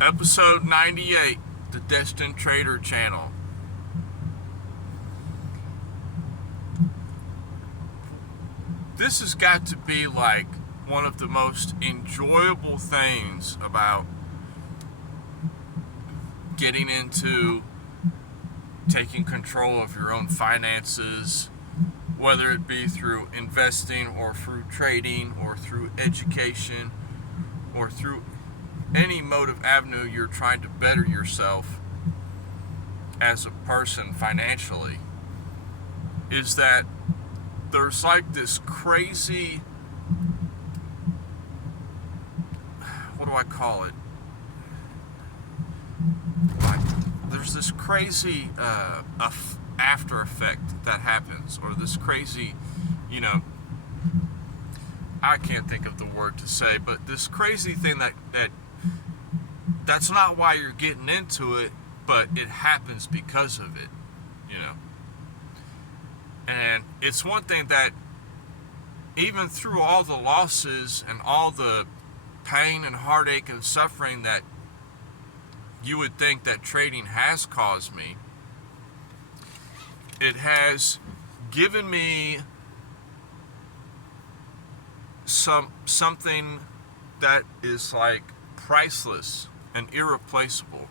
Episode 98, the Destined Trader channel. This has got to be like one of the most enjoyable things about getting into taking control of your own finances, whether it be through investing or through trading or through education or through any mode of avenue you're trying to better yourself as a person financially, is that there's like this crazy, what do I call it? Like, there's this crazy after effect that happens, or this crazy, I can't think of the word to say, but this crazy thing that's not why you're getting into it, but it happens because of it, And it's one thing that even through all the losses and all the pain and heartache and suffering that you would think that trading has caused me, it has given me something that is like priceless and irreplaceable,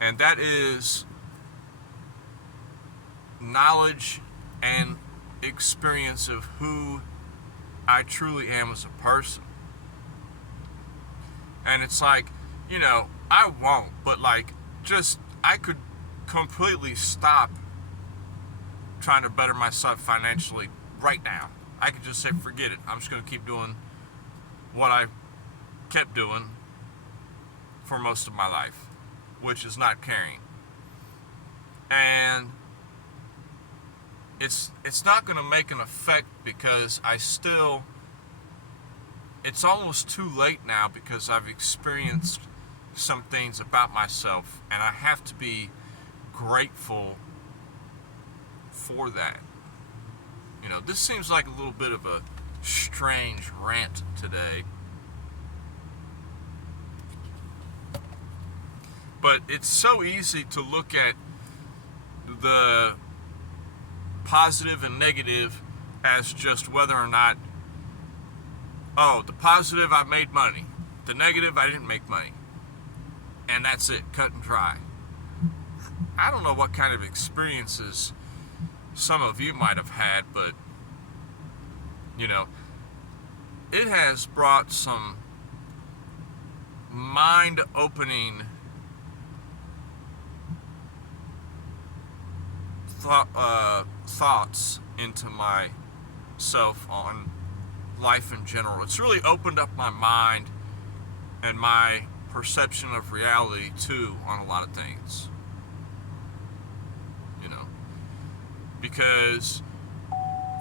and that is knowledge and experience of who I truly am as a person. And it's like, I won't, but I could completely stop trying to better myself financially right now. I could just say, forget it. I'm just going to keep doing what I kept doing for most of my life, which is not caring. And it's not going to make an effect because it's almost too late now, because I've experienced some things about myself, and I have to be grateful for that. This seems like a little bit of a strange rant today, but it's so easy to look at the positive and negative as just whether or not, the positive, I made money, the negative, I didn't make money, and that's it, cut and dry. I don't know what kind of experiences some of you might have had, but it has brought some mind-opening thoughts into myself on life in general. It's really opened up my mind and my perception of reality too on a lot of things. Because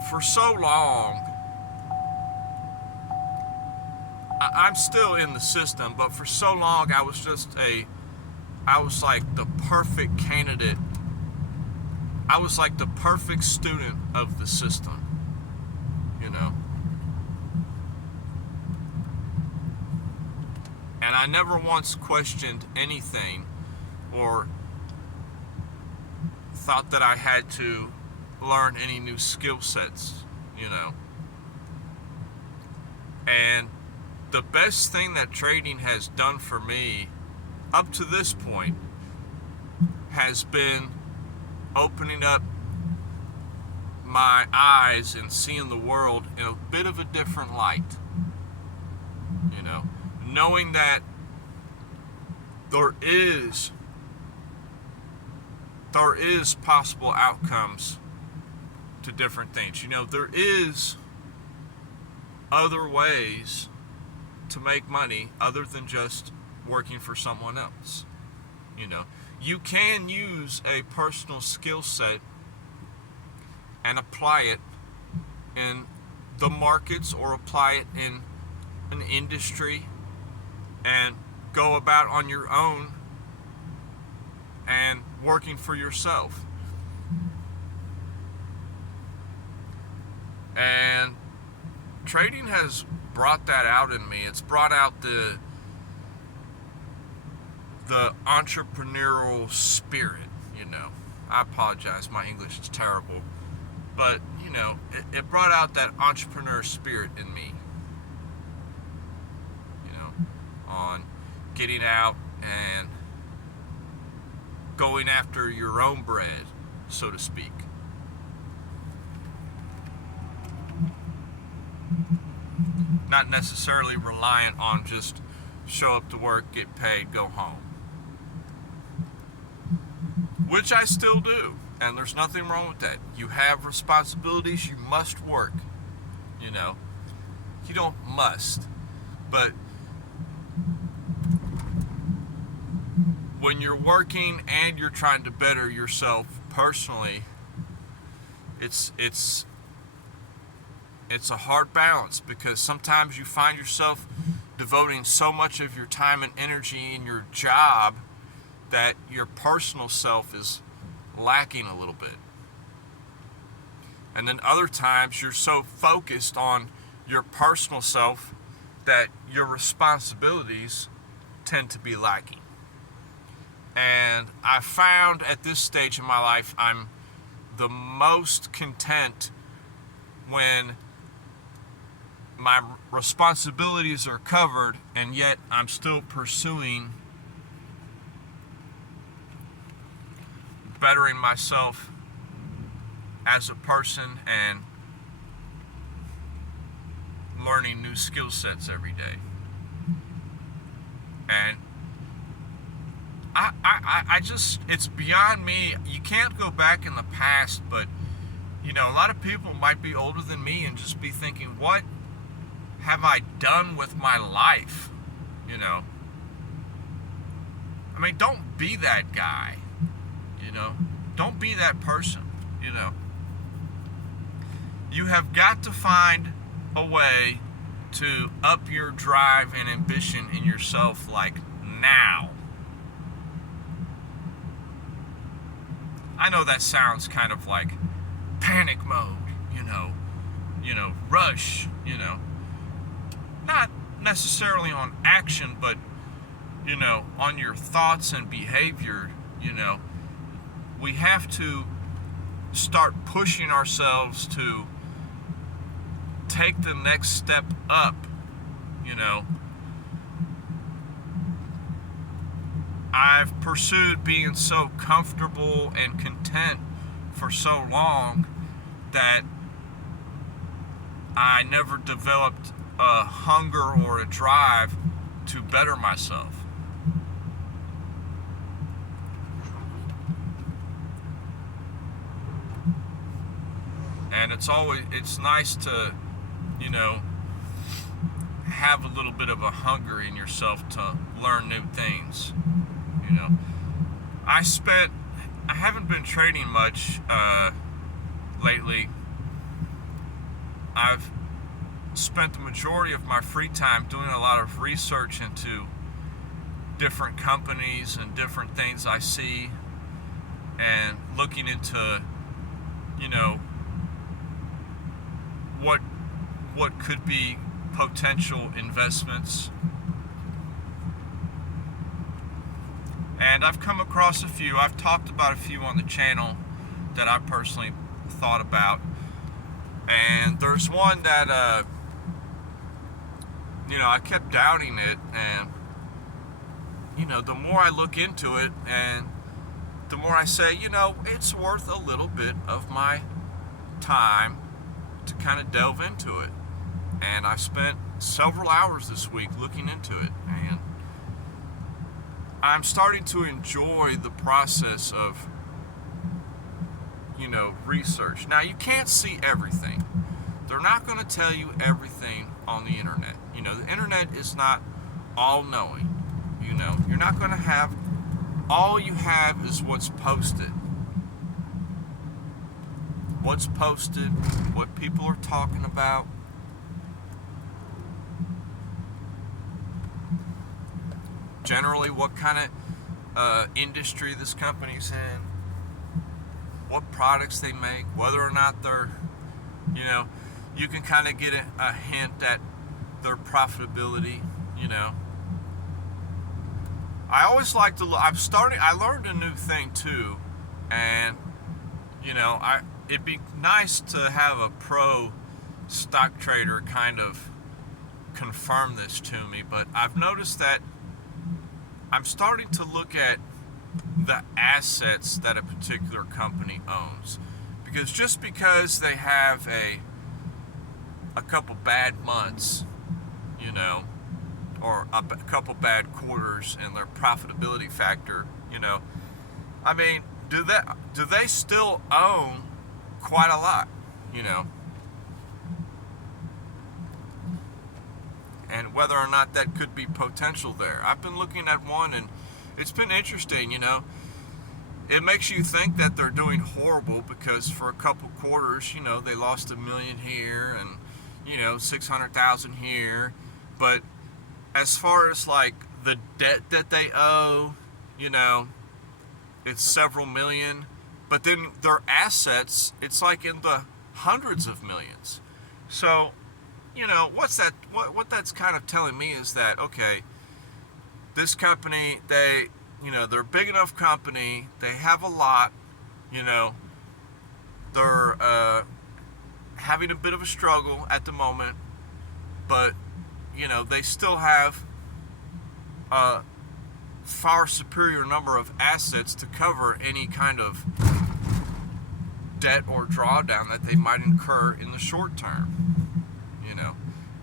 for so long, I'm still in the system, but for so long I was like the perfect candidate. I was like the perfect student of the system, And I never once questioned anything or thought that I had to learn any new skill sets, And the best thing that trading has done for me up to this point has been opening up my eyes and seeing the world in a bit of a different light. Knowing that there is possible outcomes to different things. There is other ways to make money other than just working for someone else. You can use a personal skill set and apply it in the markets or apply it in an industry and go about on your own and working for yourself. And trading has brought that out in me. It's brought out the entrepreneurial spirit, you know. I apologize, my English is terrible. But, you know, it brought out that entrepreneur spirit in me. You know, on getting out and going after your own bread, so to speak. Not necessarily reliant on just show up to work, get paid, go home. Which I still do, and there's nothing wrong with that. You have responsibilities, you must work. You know, you don't must, but when you're working and you're trying to better yourself personally, it's a hard balance, because sometimes you find yourself devoting so much of your time and energy in your job that your personal self is lacking a little bit. And then other times you're so focused on your personal self that your responsibilities tend to be lacking. And I found at this stage in my life I'm the most content when my responsibilities are covered and yet I'm still pursuing bettering myself as a person and learning new skill sets every day. And I just, it's beyond me. You can't go back in the past, but you know, a lot of people might be older than me and just be thinking, what have I done with my life? You know, I mean, don't be that guy. You know, don't be that person. You know, you have got to find a way to up your drive and ambition in yourself, like now. I know that sounds kind of like panic mode, you know, rush, you know, not necessarily on action, but, you know, on your thoughts and behavior. You know, we have to start pushing ourselves to take the next step up, you know. I've pursued being so comfortable and content for so long that I never developed a hunger or a drive to better myself. And it's nice to, you know, have a little bit of a hunger in yourself to learn new things. You know, I haven't been trading much lately. I've spent the majority of my free time doing a lot of research into different companies and different things I see, and looking into, you know, what could be potential investments. And I've come across a few. I've talked about a few on the channel that I personally thought about. And there's one that, you know, I kept doubting it. And, you know, the more I look into it and the more I say, you know, it's worth a little bit of my time to kind of delve into it. And I spent several hours this week looking into it. And I'm starting to enjoy the process of, you know, research. Now, you can't see everything. They're not going to tell you everything on the internet. You know, the internet is not all-knowing. You know, you're not going to have, all you have is what's posted. What's posted, what people are talking about. Generally, what kind of industry this company's in, what products they make, whether or not they're, you know, you can kind of get a hint at their profitability, you know. I always like to look. I learned a new thing too, and it'd be nice to have a pro stock trader kind of confirm this to me. But I've noticed that I'm starting to look at the assets that a particular company owns, because just because they have a couple bad months, or a couple bad quarters in their profitability factor, I mean, do they still own quite a lot, and whether or not that could be potential there. I've been looking at one, and it's been interesting. It makes you think that they're doing horrible, because for a couple quarters, they lost $1 million here and 600,000 here, but as far as like the debt that they owe, it's several million, but then their assets, it's like in the hundreds of millions. So, what that's kind of telling me is that, okay, this company, they're a big enough company, they have a lot, they're having a bit of a struggle at the moment, but they still have a far superior number of assets to cover any kind of debt or drawdown that they might incur in the short term.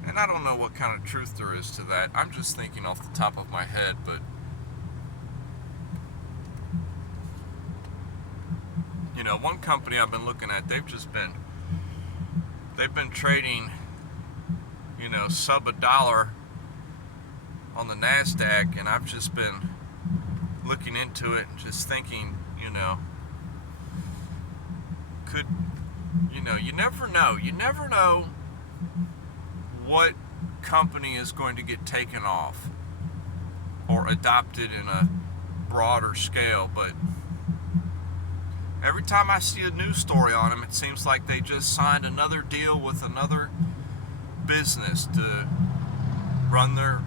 And I don't know what kind of truth there is to that. I'm just thinking off the top of my head, but one company I've been looking at, they've been trading sub $1 on the NASDAQ, and I've just been looking into it and just thinking, could, you never know. You never know what company is going to get taken off or adopted in a broader scale, but every time I see a news story on them, it seems like they just signed another deal with another business to run their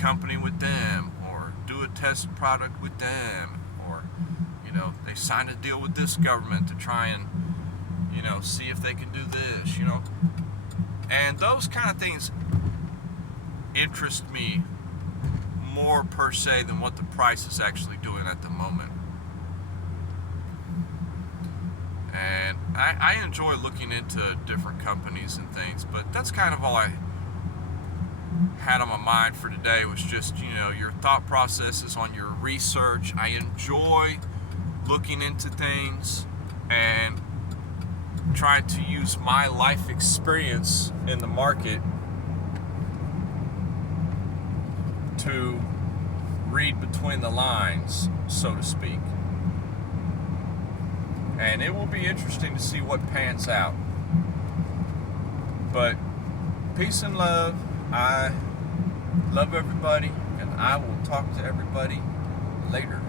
company with them, or do a test product with them, or they signed a deal with this government to try and see if they can do this, and those kind of things interest me more per se than what the price is actually doing at the moment. And I enjoy looking into different companies and things, but that's kind of all I had on my mind for today, was just, your thought processes on your research. I enjoy looking into things and trying to use my life experience in the market to read between the lines, so to speak. And it will be interesting to see what pans out. But peace and love. I love everybody, and I will talk to everybody later.